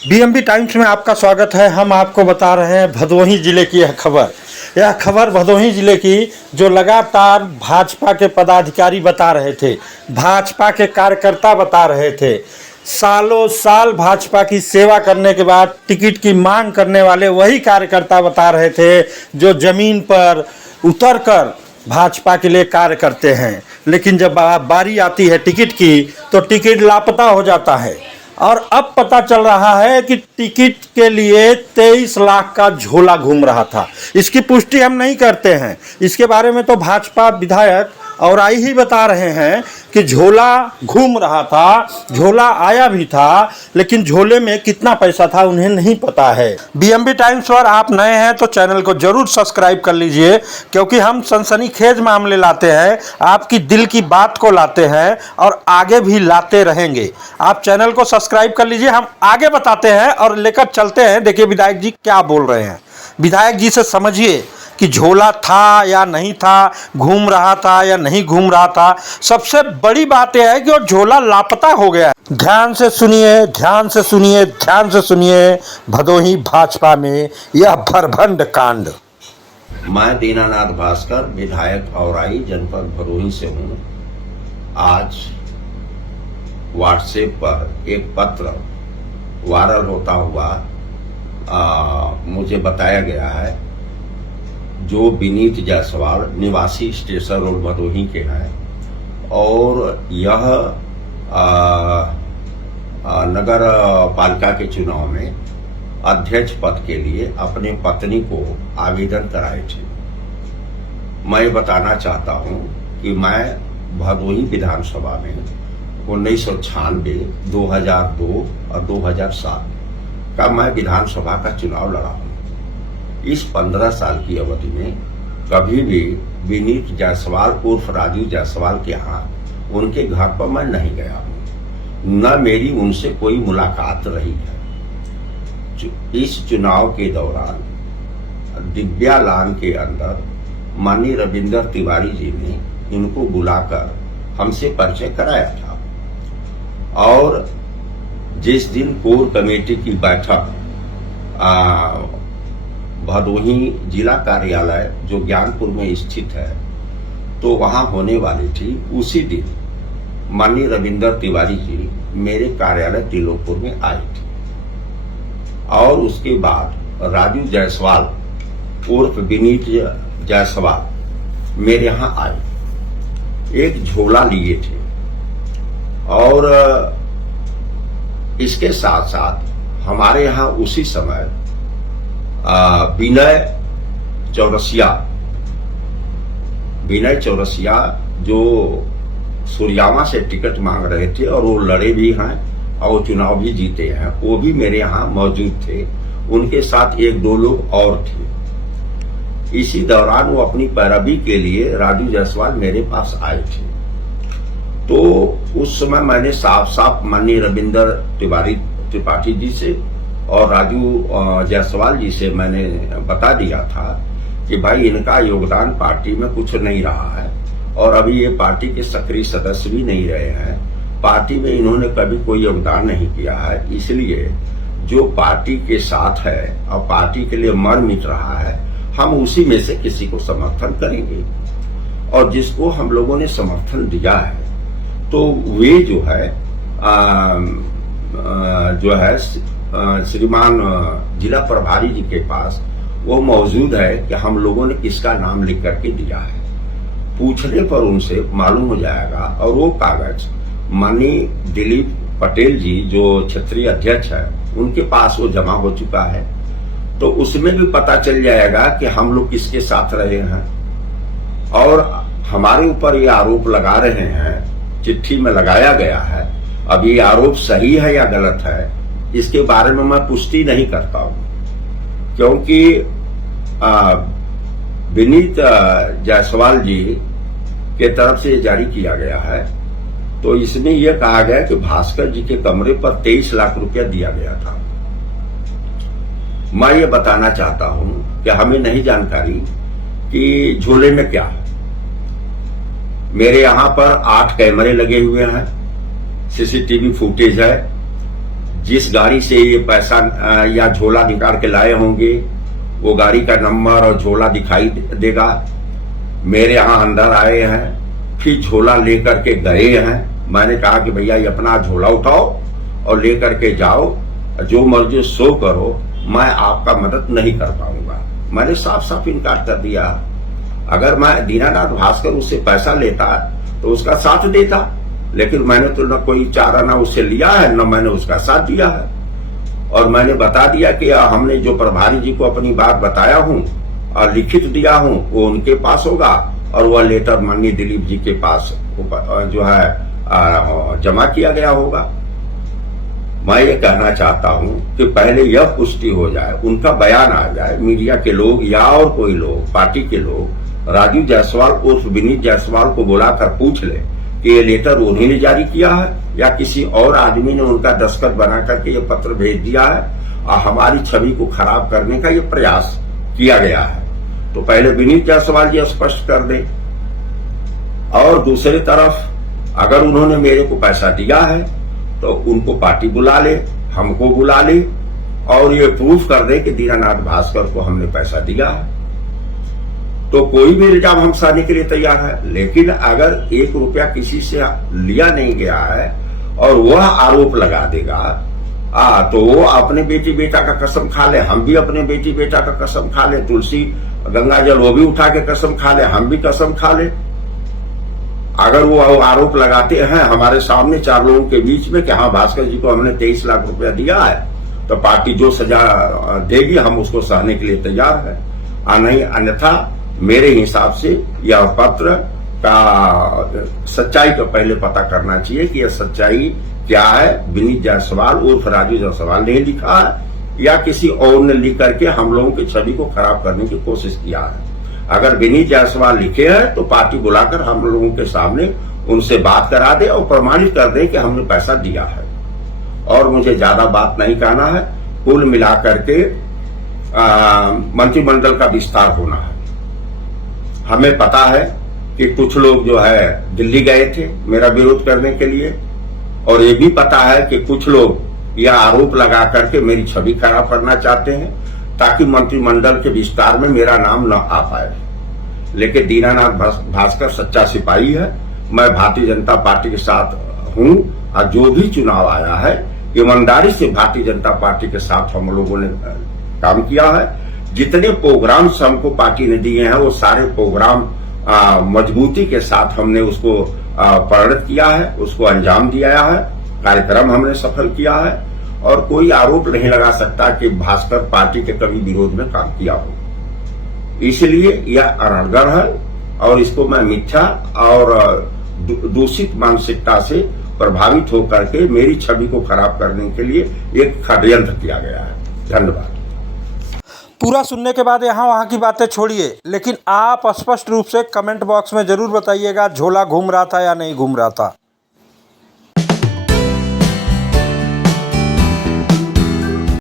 BMB times में आपका स्वागत है। हम आपको बता रहे हैं भदोही जिले की यह खबर भदोही जिले की, जो लगातार भाजपा के पदाधिकारी बता रहे थे, भाजपा के कार्यकर्ता बता रहे थे। सालों साल भाजपा की सेवा करने के बाद टिकट की मांग करने वाले वही कार्यकर्ता बता रहे थे जो जमीन पर उतरकर भाजपा के लिए कार्य करते हैं, लेकिन जब बारी आती है टिकट की तो टिकट लापता हो जाता है। और अब पता चल रहा है कि टिकट के लिए 23 लाख का झोला घूम रहा था। इसकी पुष्टि हम नहीं करते हैं, इसके बारे में तो भाजपा विधायक और आई ही बता रहे हैं कि झोला घूम रहा था, झोला आया भी था, लेकिन झोले में कितना पैसा था उन्हें नहीं पता है। बीएमबी टाइम्स पर आप नए हैं तो चैनल को जरूर सब्सक्राइब कर लीजिए, क्योंकि हम सनसनीखेज मामले लाते हैं, आपकी दिल की बात को लाते हैं और आगे भी लाते रहेंगे। आप चैनल को सब्सक्राइब कर लीजिए, हम आगे बताते हैं और लेकर चलते हैं। देखिए विधायक जी क्या बोल रहे हैं। विधायक जी से समझिए कि झोला था या नहीं था, घूम रहा था या नहीं घूम रहा था। सबसे बड़ी बात यह है कि वो झोला लापता हो गया। ध्यान से सुनिए, ध्यान से सुनिए, ध्यान से सुनिए। भदोही भाजपा में यह भरभंड कांड। मैं दीनानाथ भास्कर, विधायक औराई, जनपद भदोही से हूँ। आज व्हाट्सएप पर एक पत्र वायरल होता हुआ मुझे बताया गया है, जो विनीत जायसवाल निवासी स्टेशन रोड भदोही के हैं और यह नगर पालिका के चुनाव में अध्यक्ष पद के लिए अपने पत्नी को आवेदन कराए थे। मैं बताना चाहता हूं कि मैं भदोही विधानसभा में 1996, 2002 और 2007 का मैं विधानसभा का चुनाव लड़ा हूं। इस 15 साल की अवधि में कभी भी विनीत जायसवाल उर्फ राजू जायसवाल के यहाँ उनके घर पर मैं नहीं गया हूं, न मेरी उनसे कोई मुलाकात रही है। इस चुनाव के दौरान दिव्यालान के अंदर माननीय रविंद्र तिवारी जी ने इनको बुलाकर हमसे परिचय कराया था और जिस दिन कोर कमेटी की बैठक भदोही जिला कार्यालय जो ज्ञानपुर में स्थित है तो वहां होने वाली थी, उसी दिन माननीय रविंद्र तिवारी जी मेरे कार्यालय तिलोकपुर में आए थे और उसके बाद राजू जायसवाल उर्फ विनीत जायसवाल मेरे यहाँ आए, एक झोला लिए थे और इसके साथ साथ हमारे यहाँ उसी समय विनय चौरसिया जो सूर्यामा से टिकट मांग रहे थे और वो लड़े भी हैं और चुनाव भी जीते हैं, वो भी मेरे यहाँ मौजूद थे। उनके साथ एक दो लोग और थे। इसी दौरान वो अपनी पैरवी के लिए राजू जायसवाल मेरे पास आए थे। तो उस समय मैंने साफ साफ माननीय रविंद्र त्रिपाठी जी से और राजू जायसवाल जी से मैंने बता दिया था कि भाई इनका योगदान पार्टी में कुछ नहीं रहा है और अभी ये पार्टी के सक्रिय सदस्य भी नहीं रहे हैं, पार्टी में इन्होंने कभी कोई योगदान नहीं किया है, इसलिए जो पार्टी के साथ है और पार्टी के लिए मर मिट रहा है, हम उसी में से किसी को समर्थन करेंगे। और जिसको हम लोगों ने समर्थन दिया है तो वे जो है श्रीमान जिला प्रभारी जी के पास वो मौजूद है कि हम लोगों ने किसका नाम लिख करके दिया है। पूछने पर उनसे मालूम हो जाएगा और वो कागज माननीय दिलीप पटेल जी जो क्षेत्रीय अध्यक्ष है उनके पास वो जमा हो चुका है, तो उसमें भी पता चल जाएगा कि हम लोग किसके साथ रहे हैं। और हमारे ऊपर ये आरोप लगा रहे हैं, चिट्ठी में लगाया गया है, अब ये आरोप सही है या गलत है इसके बारे में मैं पुष्टि नहीं करता हूं, क्योंकि विनीत जायसवाल जी के तरफ से जारी किया गया है। तो इसमें यह कहा गया कि भास्कर जी के कमरे पर 23 लाख रुपया दिया गया था। मैं ये बताना चाहता हूं कि हमें नहीं जानकारी कि झोले में क्या है। मेरे यहां पर 8 कैमरे लगे हुए हैं, सीसीटीवी फुटेज है, जिस गाड़ी से ये पैसा या झोला निकाल के लाए होंगे वो गाड़ी का नंबर और झोला दिखाई देगा। मेरे यहाँ अंदर आए हैं, फिर झोला लेकर के गए हैं। मैंने कहा कि भैया ये अपना झोला उठाओ और लेकर के जाओ, जो मर्जी सो करो, मैं आपका मदद नहीं कर पाऊंगा। मैंने साफ साफ इनकार कर दिया। अगर मैं दीनानाथ भास्कर उससे पैसा लेता तो उसका साथ देता, लेकिन मैंने तो न कोई चारा ना उससे लिया है, न मैंने उसका साथ दिया है। और मैंने बता दिया कि हमने जो प्रभारी जी को अपनी बात बताया हूं और लिखित दिया हूं वो उनके पास होगा और वह लेटर माननीय दिलीप जी के पास जो है जमा किया गया होगा। मैं ये कहना चाहता हूं कि पहले यह पुष्टि हो जाए, उनका बयान आ जाए, मीडिया के लोग या और कोई लोग, पार्टी के लोग राजू जायसवाल उर्फ विनीत जायसवाल को बुलाकर पूछ ले कि ये लेटर उन्हीं ने जारी किया है या किसी और आदमी ने उनका दस्तखत बना करके ये पत्र भेज दिया है और हमारी छवि को खराब करने का ये प्रयास किया गया है। तो पहले विनीत जायसवाल जी स्पष्ट कर दें। और दूसरी तरफ अगर उन्होंने मेरे को पैसा दिया है तो उनको पार्टी बुला ले, हमको बुला ले और ये प्रूफ कर दे कि दीनानाथ भास्कर को हमने पैसा दिया है। तो कोई भी इल्जाम हम सहने के लिए तैयार है। लेकिन अगर 1 रुपया किसी से लिया नहीं गया है और वह आरोप लगा देगा तो वो अपने बेटी बेटा का कसम खा ले, हम भी अपने बेटी बेटा का कसम खा ले, तुलसी गंगा जल वो भी उठा के कसम खा ले, हम भी कसम खा ले। अगर वो आरोप लगाते हैं हमारे सामने 4 लोगों के बीच में कि हाँ भास्कर जी को हमने 23 लाख रुपया दिया है, तो पार्टी जो सजा देगी हम उसको सहने के लिए तैयार है। नहीं अन्यथा मेरे हिसाब से यह पत्र का सच्चाई को पहले पता करना चाहिए कि यह सच्चाई क्या है। विनीत जायसवाल उर्फ राजू जायसवाल ने लिखा है या किसी और ने लिख करके हम लोगों की छवि को खराब करने की कोशिश किया है। अगर विनीत जायसवाल लिखे हैं तो पार्टी बुलाकर हम लोगों के सामने उनसे बात करा दे और प्रमाणित कर दे कि हमने पैसा दिया है। और मुझे ज्यादा बात नहीं कहना है। कुल मिलाकर के मंत्रिमंडल का विस्तार होना है। हमें पता है कि कुछ लोग जो है दिल्ली गए थे मेरा विरोध करने के लिए, और ये भी पता है कि कुछ लोग यह आरोप लगा करके मेरी छवि खराब करना चाहते हैं ताकि मंत्रिमंडल के विस्तार में मेरा नाम न आ पाए। लेकिन दीनानाथ भास्कर सच्चा सिपाही है। मैं भारतीय जनता पार्टी के साथ हूं और जो भी चुनाव आया है ईमानदारी से भारतीय जनता पार्टी के साथ हम लोगों ने काम किया है। जितने प्रोग्राम्स हमको पार्टी ने दिए हैं वो सारे प्रोग्राम मजबूती के साथ हमने उसको परिणत किया है, उसको अंजाम दिया है, कार्यक्रम हमने सफल किया है। और कोई आरोप नहीं लगा सकता कि भास्कर पार्टी के कभी विरोध में काम किया हो। इसलिए यह अनर्गल है और इसको मैं मिथ्या और दूषित मानसिकता से प्रभावित होकर के मेरी छवि को खराब करने के लिए एक षड्यंत्र किया गया है। धन्यवाद। पूरा सुनने के बाद यहाँ वहाँ की बातें छोड़िए, लेकिन आप स्पष्ट रूप से कमेंट बॉक्स में जरूर बताइएगा झोला घूम रहा था या नहीं घूम रहा था।